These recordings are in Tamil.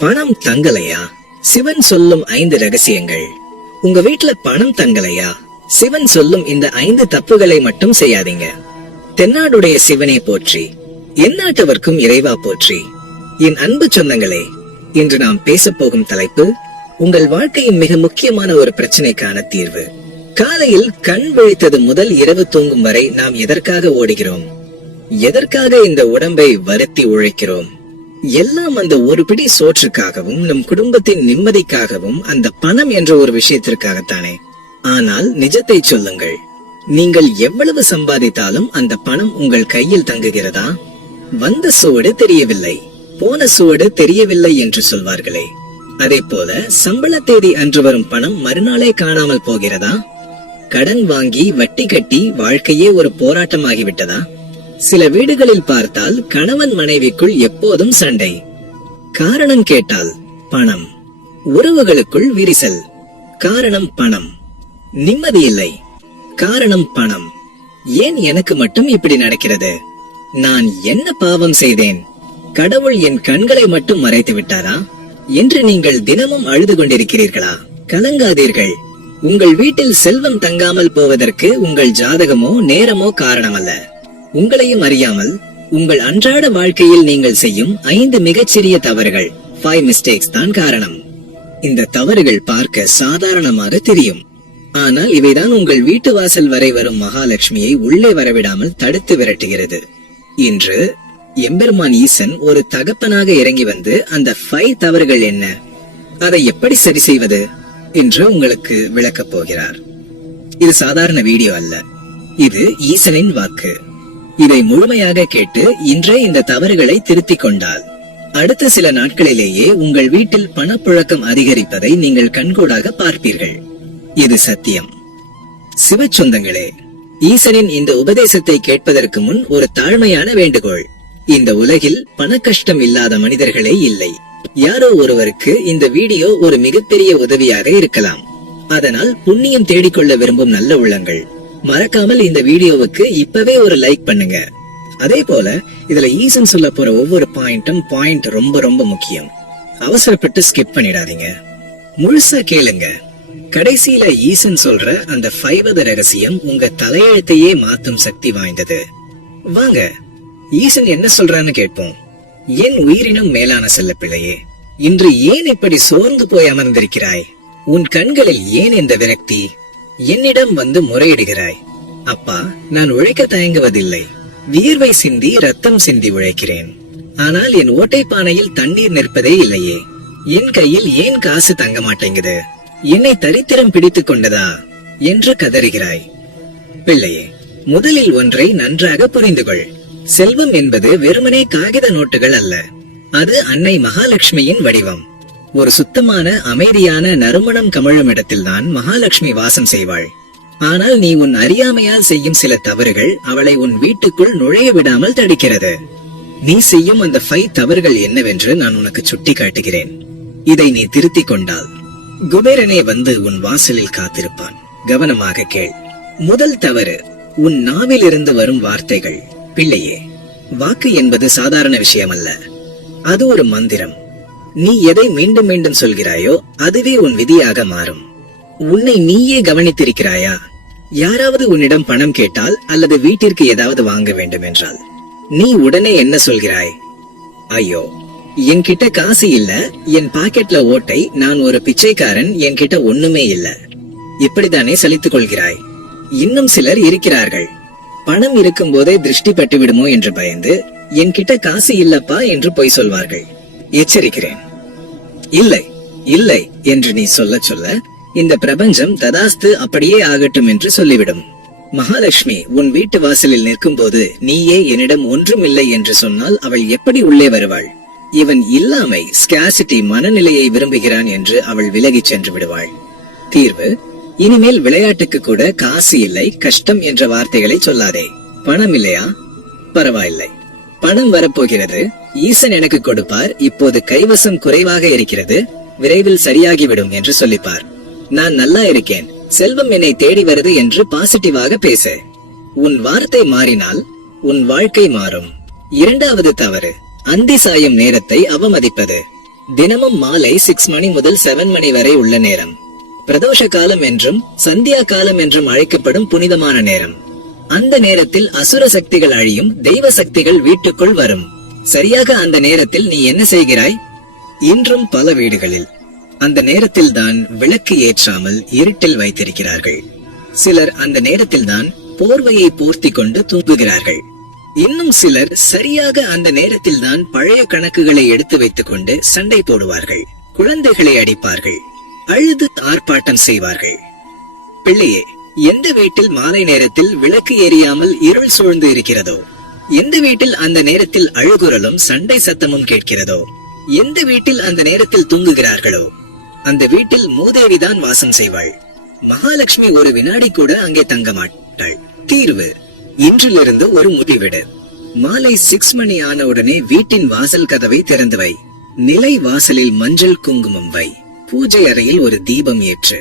பணம் தங்கலையா? சிவன் சொல்லும் 5 ரகசியங்கள். உங்க வீட்டுல பணம் தங்கலையா? சிவன் சொல்லும் இந்த 5 தப்புகளை மட்டும் செய்யாதீங்க. தென்னாடுடைய சிவனை போற்றி, எந்நாட்டவர்க்கும் இறைவா போற்றி. என் அன்பு சொந்தங்களே, இன்று நாம் பேசப் போகும் தலைப்பு உங்கள் வாழ்க்கையின் மிக முக்கியமான ஒரு பிரச்சனைக்கான தீர்வு. காலையில் கண் விழித்தது முதல் இரவு தூங்கும் வரை நாம் எதற்காக ஓடுகிறோம்? எதற்காக இந்த உடம்பை வருத்தி உழைக்கிறோம்? எல்லாம் அந்த ஒரு பிடி சோற்றுக்காகவும் நம் குடும்பத்தின் நிம்மதிக்காகவும், அந்த பணம் என்ற ஒரு விஷயத்திற்காகத்தானே. ஆனால் நிஜத்தை சொல்லுங்கள், நீங்கள் எவ்வளவு சம்பாதித்தாலும் அந்த பணம் உங்கள் கையில் தங்குகிறதா? வந்த சுவடு தெரியவில்லை, போன சுவடு தெரியவில்லை என்று சொல்வார்களே, அதே போல சம்பள தேதி அன்று வரும் பணம் மறுநாளே காணாமல் போகிறதா? கடன் வாங்கி வட்டி கட்டி வாழ்க்கையே ஒரு போராட்டமாகிவிட்டதா? சில வீடுகளில் பார்த்தால் கணவன் மனைவிக்குள் எப்போதும் சண்டை. காரணம் கேட்டால் பணம். உறவுகளுக்குள் விரிசல். காரணம் பணம். நிம்மதி இல்லை. காரணம் பணம். ஏன் எனக்கு மட்டும் இப்படி நடக்கிறது? நான் என்ன பாவம் செய்தேன்? கடவுள் என் கண்களை மட்டும் மறைத்து விட்டாரா என்று நீங்கள் தினமும் அழுது கொண்டிருக்கிறீர்களா? கலங்காதீர்கள். உங்கள் வீட்டில் செல்வம் தங்காமல் போவதற்கு உங்கள் ஜாதகமோ நேரமோ காரணமல்ல. உங்களையும் அறியாமல் உங்கள் அன்றாட வாழ்க்கையில் நீங்கள் செய்யும் 5 மிகச்சிறிய தவறுகள், 5 மிஸ்டேக்ஸ் தான் காரணம். இந்த தவறுகள் பார்க்க சாதாரணமாக தெரியும், ஆனால் இவைதான் உங்கள் வீட்டு வாசல் வரை வரும் மகாலட்சுமியை உள்ளே வரவிடாமல் தடுத்து விரட்டுகிறது. இன்று எம்பெருமான் ஈசன் ஒரு தகப்பனாக இறங்கி வந்து அந்த 5 தவறுகள் என்ன, அதை எப்படி சரி செய்வது என்று உங்களுக்கு விளக்கப் போகிறார். இது சாதாரண வீடியோ அல்ல, இது ஈசனின் வாக்கு. இதை முழுமையாக கேட்டு இன்றே இந்த தவறுகளை திருத்திக் கொண்டால் அடுத்த சில நாட்களிலேயே உங்கள் வீட்டில் பணப்புழக்கம் அதிகரிப்பதை நீங்கள் கண்கூடாக பார்ப்பீர்கள். இது சத்தியம். சிவ சொந்தங்களே, ஈசனின் இந்த உபதேசத்தை கேட்பதற்கு முன் ஒரு தாழ்மையான வேண்டுகோள். இந்த உலகில் பண கஷ்டம் இல்லாத மனிதர்களே இல்லை. யாரோ ஒருவருக்கு இந்த வீடியோ ஒரு மிகப்பெரிய உதவியாக இருக்கலாம். அதனால் புண்ணியம் தேடிக்கொள்ள விரும்பும் நல்ல உள்ளங்கள் மறக்காமல் இந்த வீடியோவுக்கு இப்பவே ஒரு லைக் பண்ணுங்க. அதே போல இதுல ஈசன் சொல்ல போற ஒவ்வொரு பாயிண்ட் ரொம்ப ரொம்ப முக்கியம். அவசரப்பட்டு ஸ்கிப் பண்ணிடாதீங்க, முழுசா கேளுங்க. கடைசியில ஈசன் சொல்ற அந்த 5வது ரகசியம் உங்க தலையெழுத்தையே மாத்தும் சக்தி வாய்ந்தது. வாங்க ஈசன் என்ன சொல்றான்னு கேட்போம். என் உயிரினும் மேலான செல்ல பிள்ளையே, இன்று ஏன் இப்படி சோர்ந்து போய் அமர்ந்திருக்கிறாய்? உன் கண்களில் ஏன் இந்த விரக்தி? என்னிடம் வந்து முறையிடுகிறாய். அப்பா, நான் உழைக்க தயங்குவதில்லை. வியர்வை சிந்தி ரத்தம் சிந்தி உழைக்கிறேன். ஆனால் என் ஓட்டை பானையில் தண்ணீர் நிற்பதே இல்லையே. என் கையில் ஏன் காசு தங்க மாட்டேங்குது? என்னை தரித்திரம் பிடித்துக் கொண்டதா என்று கதறுகிறாய். பிள்ளையே, முதலில் ஒன்றை நன்றாக புரிந்து கொள். செல்வம் என்பது வெறுமனே காகித நோட்டுகள் அல்ல. அது அன்னை மகாலட்சுமியின் வடிவம். ஒரு சுத்தமான அமைதியான நறுமணம் கமழும் இடத்தில்தான் மகாலட்சுமி வாசம் செய்வாள். ஆனால் நீ உன் அறியாமையால் செய்யும் சில தவறுகள் அவளை உன் வீட்டுக்குள் நுழைய விடாமல் தடுக்கிறது. நீ செய்யும் அந்த 5 தவறுகள் என்னவென்று நான் உனக்கு சுட்டி காட்டுகிறேன். இதை நீ திருத்திக் கொண்டால் குபேரனே வந்து உன் வாசலில் காத்திருப்பான். கவனமாக கேள். முதல் தவறு, உன் நாவில் இருந்து வரும் வார்த்தைகள். பிள்ளையே, வாக்கு என்பது சாதாரண விஷயம் அல்ல. அது ஒரு மந்திரம். நீ எதை மீண்டும் மீண்டும் சொல்கிறாயோ அதுவே உன் விதியாக மாறும். உன்னை நீயே கவனித்திருக்கிறாயா? யாராவது உன்னிடம் பணம் கேட்டால் அல்லது வீட்டிற்கு ஏதாவது வாங்க வேண்டும் என்றால் நீ உடனே என்ன சொல்கிறாய்? ஐயோ, என்கிட்ட காசு இல்ல, என் பாக்கெட்ல ஓட்டை, நான் ஒரு பிச்சைக்காரன், என்கிட்ட ஒண்ணுமே இல்ல. இப்படித்தானே சலித்துக் கொள்கிறாய். இன்னும் சிலர் இருக்கிறார்கள், பணம் இருக்கும் போதே திருஷ்டி பட்டு விடுமோ என்று பயந்து என்கிட்ட காசு இல்லப்பா என்று பொய் சொல்வார்கள். எச்சரிக்கிறேன், இல்லை இல்லை என்று நீ சொல்ல சொல்ல இந்த பிரபஞ்சம் ததாஸ்து அப்படியே ஆகட்டும் என்று சொல்லிவிடும். மகாலட்சுமி உன் வீட்டு வாசலில் நிற்கும் போது நீயே என்னிடம் ஒன்றும் இல்லை என்று சொன்னால் அவள் எப்படி உள்ளே வருவாள்? இவன் இல்லாமை ஸ்காசிட்டி மனநிலையை விரும்புகிறான் என்று அவள் விலகிச் சென்று விடுவாள். தீர்வு, இனிமேல் விளையாட்டுக்கு கூட காசு இல்லை, கஷ்டம் என்ற வார்த்தைகளை சொல்லாதே. பணம் இல்லையா? பரவாயில்லை, பணம் வரப்போகிறது, ஈசன் எனக்கு கொடுப்பார், இப்போது கைவசம் குறைவாக இருக்கிறது, விரைவில் சரியாகிவிடும் என்று சொல்லிப்பார். நான் நல்லா இருக்கேன், செல்வம் என்னை தேடி வருது என்று பாசிட்டிவாக பேசு. உன் வார்த்தை மாறினால் உன் வாழ்க்கை மாறும். இரண்டாவது தவறு, அந்தி சாயும் நேரத்தை அவமதிப்பது. தினமும் மாலை 6 மணி முதல் 7 மணி வரை உள்ள நேரம் பிரதோஷ காலம் என்றும் சந்தியா காலம் என்றும் அழைக்கப்படும் புனிதமான நேரம். அந்த நேரத்தில் அசுர சக்திகள் அழியும், தெய்வ சக்திகள் வீட்டுக்குள் வரும். சரியாக அந்த நேரத்தில் நீ என்ன செய்கிறாய்? இன்றும் பல வீடுகளில் அந்த நேரத்தில் தான் விளக்கு ஏற்றாமல் இருட்டில் வைத்திருக்கிறார்கள். சிலர் அந்த நேரத்தில் தான் போர்வையை போர்த்தி கொண்டு தூங்குகிறார்கள். இன்னும் சிலர் சரியாக அந்த நேரத்தில் தான் பழைய கணக்குகளை எடுத்து வைத்துக் கொண்டு சண்டை போடுவார்கள், குழந்தைகளை அடிப்பார்கள், அழுது ஆர்ப்பாட்டம் செய்வார்கள். பிள்ளையே, எந்த வீட்டில் மாலை நேரத்தில் விளக்கு எரியாமல் இருள் சூழ்ந்து இருக்கிறதோ, எந்த வீட்டில் அந்த நேரத்தில் அழுகுரலும் சண்டை சத்தமும் கேட்கிறதோ, எந்த வீட்டில் அந்த நேரத்தில் தூங்குகிறார்களோ அந்த வீட்டில் மூதேவிதான் வாசம் செய்வாள். மகாலட்சுமி ஒரு வினாடி கூட அங்கே தங்க மாட்டாள். தீர்வு: இன்றிலிருந்து ஒரு முடிவெடு. மாலை 6 மணி ஆன உடனே வீட்டின் வாசல் கதவை திறந்து வை. நிலை வாசலில் மஞ்சள் குங்குமம் வை. பூஜை அறையில் ஒரு தீபம் ஏற்று,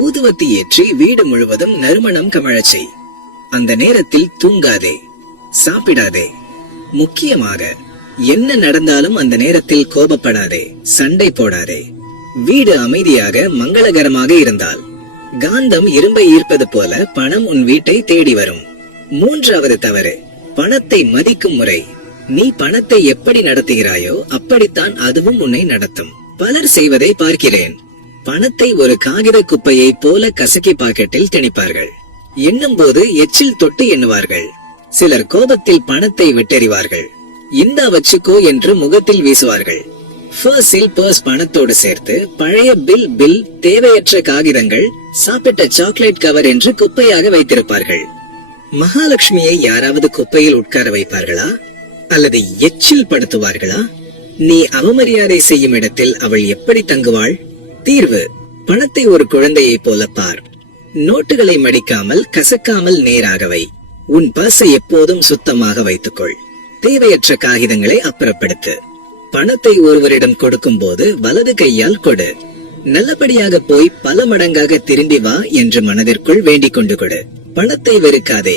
ஊதுவத்தி ஏற்றி வீடு முழுவதும் நறுமணம் கமழச் செய். அந்த நேரத்தில் தூங்காதே, சாப்பிடாதே. முக்கியமாக என்ன நடந்தாலும் அந்த நேரத்தில் கோபப்படாதே, சண்டை போடாதே. வீடு அமைதியாக மங்களகரமாக இருந்தால் காந்தம் இரும்பை ஈர்ப்பது போல பணம் உன் வீட்டை தேடி வரும். 3வது தவறு: பணத்தை மதிக்கும் முறை. நீ பணத்தை எப்படி நடத்துகிறாயோ அப்படித்தான் அதுவும் உன்னை நடத்தும். பலர் செய்வதை பார்க்கிறேன். பணத்தை ஒரு காகித குப்பையை போல கசக்கி பாக்கெட்டில் திணிப்பார்கள். எண்ணும் போது எச்சில் தொட்டு எண்ணுவார்கள். சிலர் கோபத்தில் பணத்தை விட்டெறிவார்கள். இந்தா வச்சுக்கோ என்று முகத்தில் வீசுவார்கள். பர்ஸ் பணத்தோடு சேர்த்து பழைய பில், தேவையற்ற காகிதங்கள், சாப்பிட்ட சாக்லேட் கவர் என்று குப்பையாக வைத்திருப்பார்கள். மகாலட்சுமியை யாராவது குப்பையில் உட்கார வைப்பார்களா? அல்லது எச்சில் படுத்துவார்களா? நீ அவமரியாதை செய்யும் இடத்தில் அவள் எப்படி தங்குவாள்? தீர்வு: பணத்தை ஒரு குழந்தையை போல பார். நோட்டுகளை மடிக்காமல், கசக்காமல் நேராக வை. உன் பர்ஸை எப்போதும் சுத்தமாக வைத்துக்கொள். தேவையற்ற காகிதங்களை அப்புறப்படுத்து. பணத்தை ஒருவரிடம் கொடுக்கும் போது வலது கையால் கொடு. நல்லபடியாக போய் பல மடங்காக திரும்பி வா என்று மனதிற்குள் வேண்டிக் கொண்டு கொடு. பணத்தை வெறுக்காதே.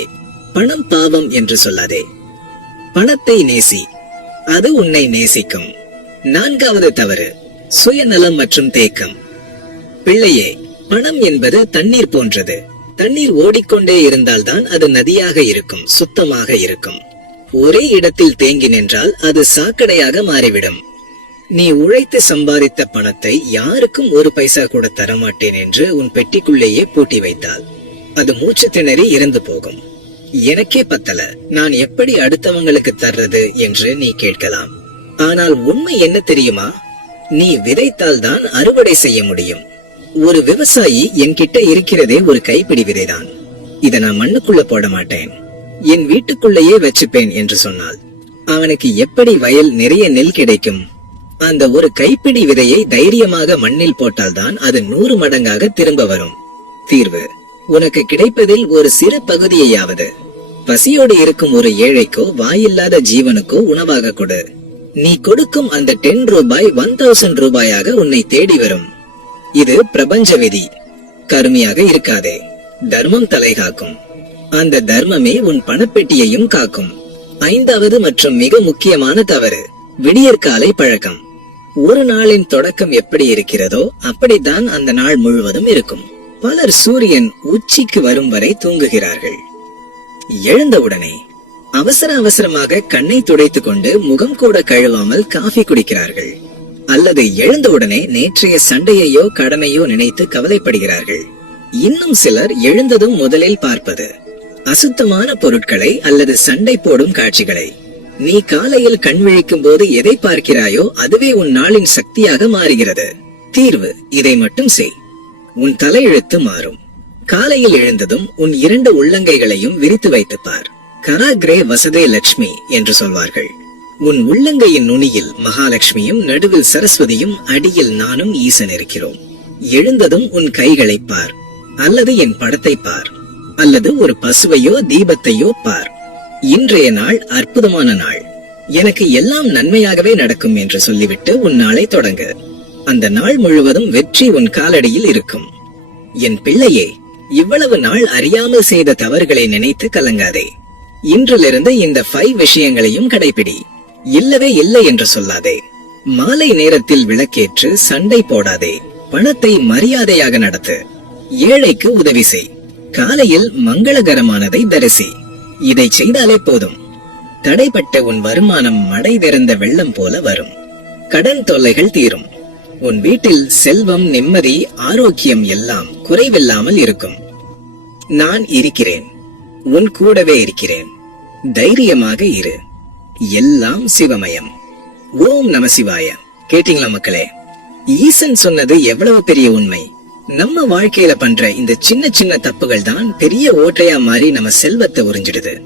பணம் பாவம் என்று சொல்லாதே. பணத்தை நேசி, அது உன்னை நேசிக்கும். 4வது தவறு: சுயநலம் மற்றும் தேக்கம். பிள்ளையே, பணம் என்பது தண்ணீர் போன்றது. தண்ணீர் ஓடிக்கொண்டே இருந்தால்தான் அது நதியாக இருக்கும், சுத்தமாக இருக்கும். ஒரே இடத்தில் தேங்கி நின்றால் அது சாக்கடையாக மாறிவிடும். நீ உழைத்து சம்பாதித்த பணத்தை யாருக்கும் 1 பைசா கூட தரமாட்டேன் என்று உன் பெட்டிக்குள்ளேயே பூட்டி வைத்தால் அது மூச்சு திணறி இறந்து போகும். எனக்கே பத்தல, நான் எப்படி அடுத்தவங்களுக்கு தர்றது என்று நீ கேட்கலாம். ஆனால் உண்மை என்ன தெரியுமா? நீ விதைத்தால் தான் அறுவடை செய்ய முடியும். ஒரு விவசாயி என்கிட்ட இருக்கிறதே ஒரு கைப்பிடி விதைதான், இத நான் மண்ணுக்குள்ள போட மாட்டேன், என் வீட்டுக்குள்ளேயே வச்சுப்பேன் என்று சொன்னால் அவனுக்கு எப்படி வயல் நிறைய நெல் கிடைக்கும்? அந்த ஒரு கைப்பிடி விதையை தைரியமாக மண்ணில் போட்டால்தான் அது 100 மடங்காக திரும்ப வரும். தீர்வு: உனக்கு கிடைப்பதில் ஒரு சிறு பகுதியையாவது பசியோடு இருக்கும் ஒரு ஏழைக்கோ வாயில்லாத ஜீவனுக்கோ உணவாக கொடு. நீ கொடுக்கும் அந்த 10 ரூபாய் 1000 ரூபாயாக உன்னை தேடி வரும். இது பிரபஞ்ச விதி. கருமையாக இருக்காதே. தர்மம் தலை காக்கும். அந்த தர்மமே உன் பணப்பெட்டியையும் காக்கும். 5வது மற்றும் மிக முக்கியமான தவறு: விடியற்காலை பழக்கம். ஒரு நாளின் தொடக்கம் எப்படி இருக்கிறதோ அப்படித்தான் அந்த நாள் முழுவதும் இருக்கும். பலர் சூரியன் உச்சிக்கு வரும் வரை தூங்குகிறார்கள். எழுந்தவுடனே அவசரமாக கண்ணை துடைத்துக் கொண்டு முகம் கூட கழுவாமல் காஃபி குடிக்கிறார்கள். அல்லது எழுந்தவுடனே நேற்றைய சண்டையையோ கடனையோ நினைத்து கவலைப்படுகிறார்கள். இன்னும் சிலர் எழுந்ததும் முதலில் பார்ப்பது அசுத்தமான பொருட்களை அல்லது சண்டை போடும் காட்சிகளை. நீ காலையில் கண் விழிக்கும் போது எதை பார்க்கிறாயோ அதுவே உன் நாளின் சக்தியாக மாறுகிறது. தீர்வு: இதை மட்டும் செய். உன் தலையெழுத்து மாறும். காலையில் எழுந்ததும் உன் 2 உள்ளங்கைகளையும் விரித்து வைத்து பார். கராக்ரே வசதே லட்சுமி என்று சொல்வார்கள். உன் உள்ளங்கையின் நுனியில் மகாலட்சுமியும் நடுவில் சரஸ்வதியும் அடியில் நானும் ஈசன் இருக்கிறோம். எழுந்ததும் உன் கைகளை பார், அல்லது என் படத்தை பார், அல்லது ஒரு பசுவையோ தீபத்தையோ பார். இன்றைய நாள் அற்புதமான நாள், எனக்கு எல்லாம் நன்மையாகவே நடக்கும் என்று சொல்லிவிட்டு உன் நாளை தொடங்கு. அந்த நாள் முழுவதும் வெற்றி உன் காலடியில் இருக்கும். என் பிள்ளையே, இவ்வளவு நாள் அறியாமல் செய்த தவறுகளை நினைத்து கலங்காதே. இன்றிலிருந்து இந்த 5 விஷயங்களையும் கடைபிடி. இல்லவே இல்லை என்று சொல்லாதே. மாலை நேரத்தில் விளக்கேற்று சண்டை போடாதே. பணத்தை மரியாதையாக நடத்து. ஏழைக்கு உதவி செய். காலையில் மங்களகரமானதை தரிசி. இதை செய்தாலே போதும். தடைப்பட்ட உன் வருமானம் மடை திறந்த வெள்ளம் போல வரும். கடன் தொல்லைகள் தீரும். உன் வீட்டில் செல்வம், நிம்மதி, ஆரோக்கியம் எல்லாம் குறைவில்லாமல் இருக்கும். நான் இருக்கிறேன். உன் கூடவே இருக்கிறேன். தைரியமாக இரு. எல்லாம் சிவமயம். ஓம் நம சிவாய. கேட்டீங்களா மக்களே? ஈசன் சொன்னது எவ்வளவு பெரிய உண்மை. நம்ம வாழ்க்கையில பண்ற இந்த சின்ன சின்ன தப்புகள் தான் பெரிய ஓட்டையா மாறி நம்ம செல்வத்தை உறிஞ்சிடுது.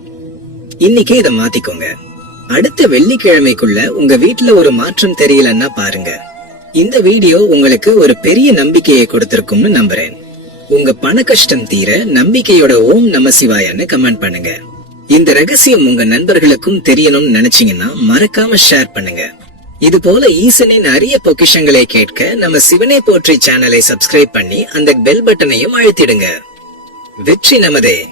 இன்னைக்கே இதை மாத்திக்கோங்க. அடுத்த வெள்ளிக்கிழமைக்குள்ள உங்க வீட்டுல ஒரு மாற்றம் தெரியலன்னா பாருங்க. இந்த வீடியோ உங்களுக்கு ஒரு பெரிய நம்பிக்கையை கொடுத்திருக்கும்னு நம்புறேன். உங்க பண கஷ்டம் தீர நம்பிக்கையோட ஓம் நம சிவாயன்னு கமெண்ட் பண்ணுங்க. இந்த ரகசியம் உங்க நண்பர்களுக்கும் தெரியணும்னு நினைச்சீங்கன்னா மறக்காம ஷேர் பண்ணுங்க. இது போல ஈசனின் அரிய பொக்கிஷங்களை கேட்க நம்ம சிவனை போற்றி சேனலை சப்ஸ்கிரைப் பண்ணி அந்த பெல் பட்டனையும் அழுத்திடுங்க. வெற்றி நமதே.